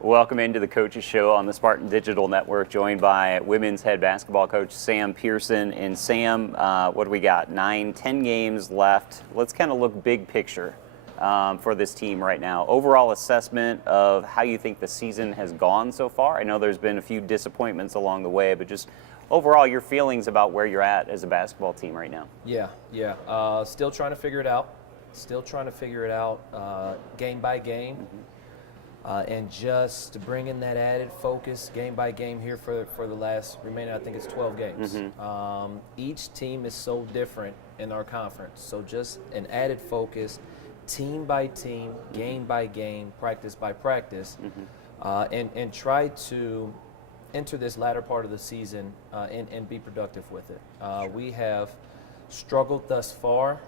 Welcome into the Coaches Show on the Spartan Digital Network, joined by women's head basketball coach Sam Pearson. And Sam, what do we got? 9-10 games left. Let's kind of look big picture for this team right now. Overall assessment of how you think the season has gone so far. I know there's been a few disappointments along the way, but just overall your feelings about where you're at as a basketball team right now. Yeah. Still trying to figure it out. Game by game. And just to bring in that added focus game by game here for the last remaining, I think it's 12 games. Each team is so different in our conference. So just an added focus, team by team, game by game, practice by practice, and try to enter this latter part of the season and be productive with it. We have struggled thus far,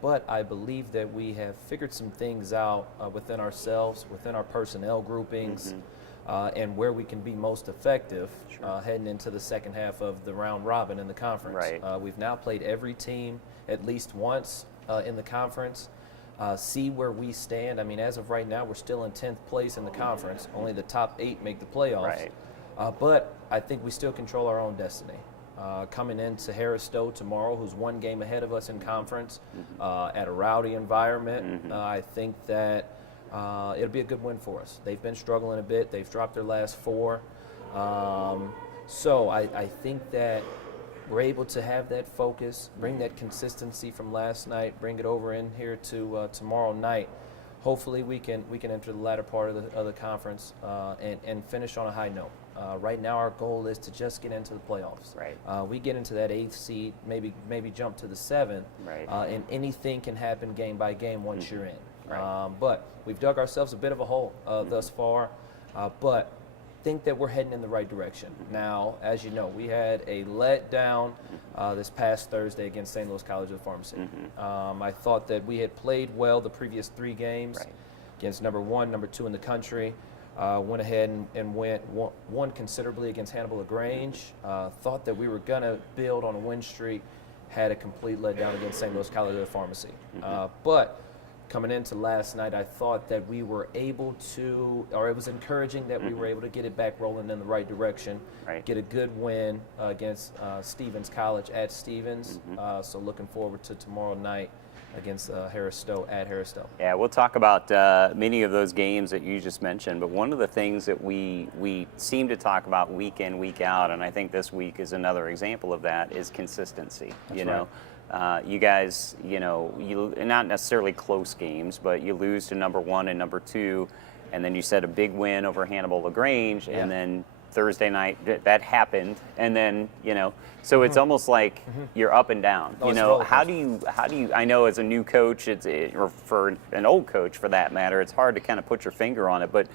but I believe that we have figured some things out within ourselves, within our personnel groupings, and where we can be most effective heading into the second half of the round robin in the conference. Right. We've now played every team at least once in the conference, see where we stand. I mean, as of right now, we're still in 10th place in the conference. Only the top 8 make the playoffs. Right. But I think we still control our own destiny. Coming into Harris-Stowe tomorrow, who's one game ahead of us in conference, at a rowdy environment. I think that it'll be a good win for us. They've been struggling a bit. They've dropped their last 4. So I think that we're able to have that focus, bring that consistency from last night, bring it over in here to tomorrow night. Hopefully we can enter the latter part of the conference and finish on a high note. Right now our goal is to just get into the playoffs. Right. We get into that 8th seed, maybe jump to the 7th, Right. And anything can happen game by game once you're in. Right. But we've dug ourselves a bit of a hole thus far, but think that we're heading in the right direction. Now, as you know, we had a letdown this past Thursday against St. Louis College of Pharmacy. I thought that we had played well the previous 3 games against number 1, number 2 in the country. Went ahead and won considerably against Hannibal LaGrange. Thought that we were going to build on a win streak. Had a complete letdown against St. Louis College of Pharmacy. But coming into last night, I thought that we were able to, or it was encouraging that we were able to get it back rolling in the right direction, get a good win against Stevens College at Stevens. So looking forward to tomorrow night against Harris-Stowe at Harris-Stowe. Yeah, we'll talk about many of those games that you just mentioned, but one of the things that we seem to talk about week in, week out, and I think this week is another example of that, is consistency. That's you know, you guys, you not necessarily close games, but you lose to number 1 and number 2, and then you set a big win over Hannibal LaGrange, and then Thursday night that happened, and then so it's almost like you're up and down. How do you? I know as a new coach, or for an old coach for that matter, it's hard to kind of put your finger on it. But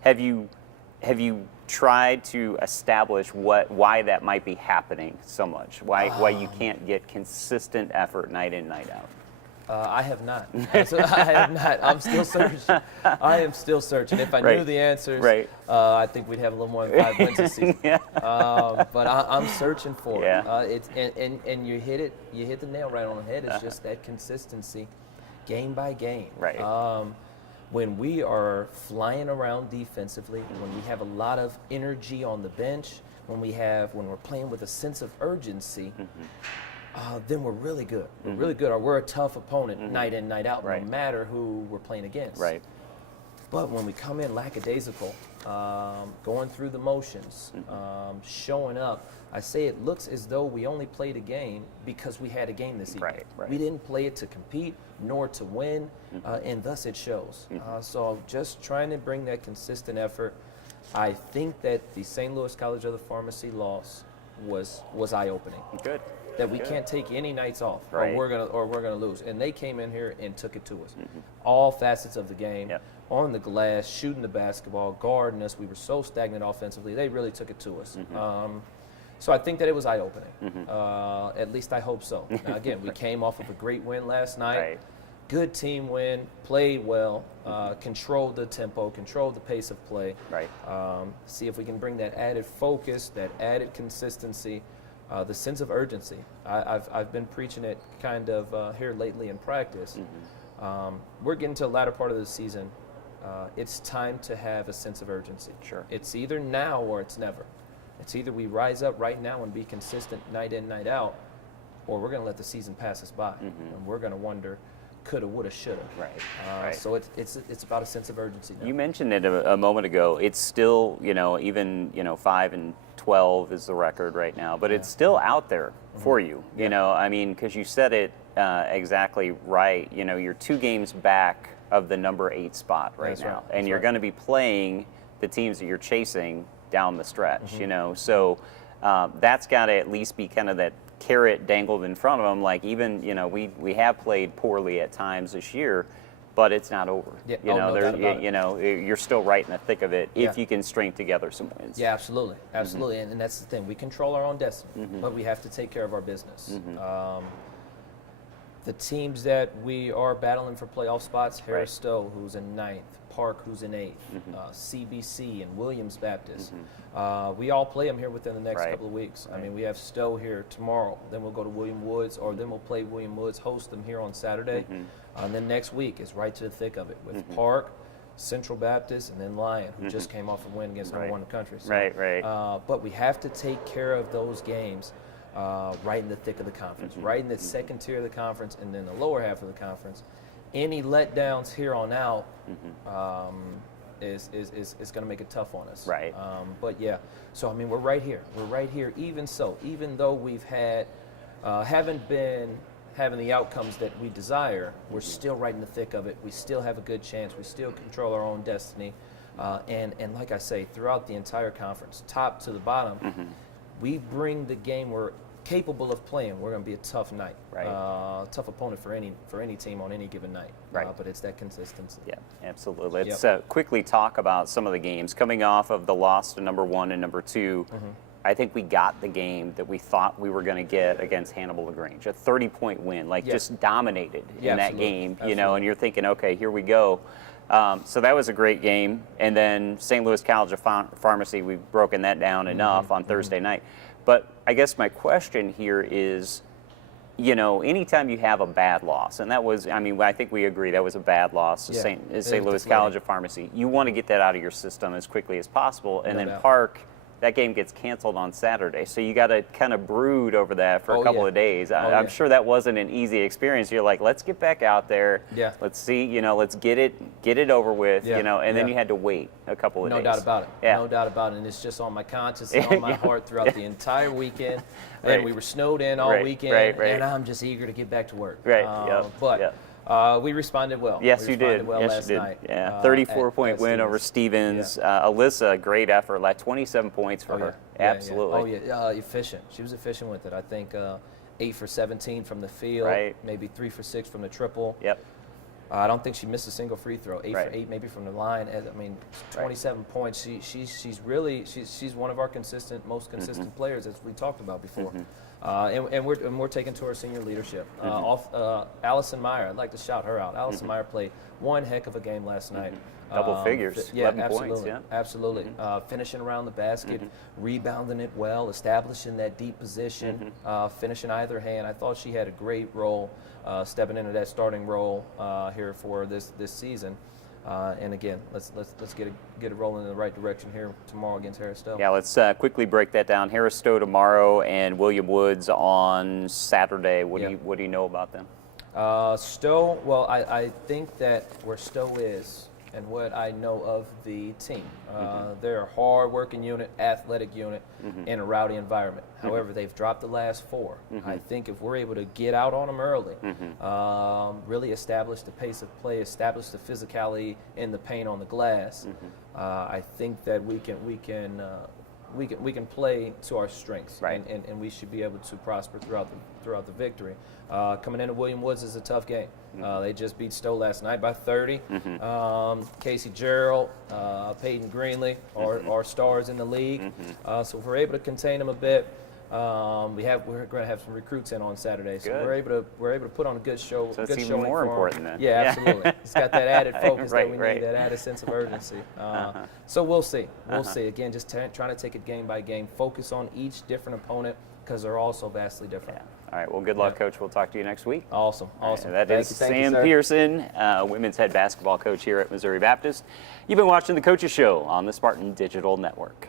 have you tried to establish why that might be happening so much? Why you can't get consistent effort night in, night out? I have not. I have not. I'm still searching. I am still searching. If I knew the answers, I think we'd have a little more than 5 wins this season. But I'm searching for it. And you hit it. You hit the nail right on the head. It's just that consistency, game by game. Right. When we are flying around defensively, when we have a lot of energy on the bench, when we're playing with a sense of urgency. Then we're really good. We're really good. Or we're a tough opponent night in, night out, no matter who we're playing against. Right. But when we come in lackadaisical, going through the motions, showing up, I say it looks as though we only played a game because we had a game this evening. Right. We didn't play it to compete nor to win, and thus it shows. So just trying to bring that consistent effort. I think that the St. Louis College of the Pharmacy loss was eye-opening. Good. That we can't take any nights off, or we're gonna lose. And they came in here and took it to us. All facets of the game, on the glass, shooting the basketball, guarding us. We were so stagnant offensively. They really took it to us. So I think that it was eye-opening. At least I hope so. Now again, we came off of a great win last night. Good team win, played well, controlled the tempo, controlled the pace of play. See if we can bring that added focus, that added consistency, the sense of urgency. I've been preaching it kind of here lately in practice. We're getting to the latter part of the season. it's time to have a sense of urgency. Sure. It's either now or it's never. It's either we rise up right now and be consistent night in, night out, or we're going to let the season pass us by, and we're going to wonder, coulda, woulda, shoulda. Right. So it's about a sense of urgency now. You mentioned it a moment ago. It's still, even 5-12 is the record right now, but it's still out there for you. You know, I mean, because you said it exactly right. You know, you're 2 games back of the number 8 spot right That's now, right. and That's you're right. going to be playing the teams that you're chasing down the stretch. You know, so that's got to at least be kind of that carrot dangled in front of them. Like, even we have played poorly at times this year, but it's not over. Yeah. No doubt about it. you're still right in the thick of it if Yeah. you can string together some wins. Yeah, absolutely. And that's the thing. We control our own destiny, but we have to take care of our business. The teams that we are battling for playoff spots, Harris Stowe, who's in 9th, Park, who's in 8th, CBC and Williams Baptist. We all play them here within the next couple of weeks. I mean, we have Stowe here tomorrow, then we'll go to William Woods, or then we'll play William Woods, host them here on Saturday. And then next week is right to the thick of it with Park, Central Baptist, and then Lyon, who just came off a win against number 1 in the country. So, but we have to take care of those games right in the thick of the conference, right in the second tier of the conference, and then the lower half of the conference. Any letdowns here on out is going to make it tough on us. Right. But yeah, so I mean, we're right here. We're right here. Even so, even though we've haven't been having the outcomes that we desire, we're still right in the thick of it. We still have a good chance. We still control our own destiny. And like I say, throughout the entire conference, top to the bottom, we bring the game we're capable of playing. We're going to be a tough night, tough opponent for any team on any given night. But it's that consistency. Yeah, absolutely. Let's quickly talk about some of the games coming off of the loss to number 1 and number 2. I think we got the game that we thought we were going to get against Hannibal LaGrange, a 30-point win, just dominated in that game. And you're thinking, okay, here we go. So that was a great game. And then St. Louis College of Pharmacy, we've broken that down enough on Thursday night. But I guess my question here is, anytime you have a bad loss, and that was, I think we agree that was a bad loss to St. Louis College of Pharmacy, you want to get that out of your system as quickly as possible. And then Park, that game gets canceled on Saturday. So you got to kind of brood over that for a couple of days. I'm sure that wasn't an easy experience. You're like, let's get back out there. Let's see, let's get it over with, and then you had to wait a couple of days. No doubt about it. No doubt about it. And it's just on my conscience and on my heart throughout the entire weekend. And we were snowed in all weekend, and I'm just eager to get back to work. We responded well. Yes, you did. Well yes, last you did. night. Yeah, 34-point win over Stevens. Alyssa, great effort. 27 points for her. Absolutely. Efficient. She was efficient with it. I think 8 for 17 from the field. Maybe 3 for 6 from the triple. I don't think she missed a single free throw. 8 for 8 maybe from the line. 27 points. She's really one of our most consistent players, as we talked about before. And we're taking to our senior leadership. Allison Meyer, I'd like to shout her out. Allison Meyer played one heck of a game last night. Double figures, 11 points. Absolutely. Finishing around the basket, rebounding it well, establishing that deep position, finishing either hand. I thought she had a great role, stepping into that starting role here for this season. And again, let's get it rolling in the right direction here tomorrow against Harris Stowe. Yeah, let's quickly break that down. Harris Stowe tomorrow and William Woods on Saturday. What do you know about them? Stowe, well, I think that where Stowe is and what I know of the team, they're a hard-working unit, athletic unit in a rowdy environment. However, they've dropped the last 4. I think if we're able to get out on them early, really establish the pace of play, establish the physicality in the paint on the glass, I think that we can play to our strengths, and we should be able to prosper throughout the victory. Coming into William Woods is a tough game. They just beat Stowe last night by 30. Casey Gerald, Peyton Greenlee are stars in the league. So if we're able to contain them a bit, we're going to have some recruits in on Saturday, so we're able to put on a good show. So it's even more important then. Yeah, absolutely. It's got that added focus that we need, that added sense of urgency. So we'll see. We'll see. Again, just trying to take it game by game, focus on each different opponent because they're all so vastly different. All right. Well, good luck, Coach. We'll talk to you next week. Awesome. Awesome. That Thank is you, thank you, Sam sir. Pearson, women's head basketball coach here at Missouri Baptist. You've been watching The Coaches Show on the Spartan Digital Network.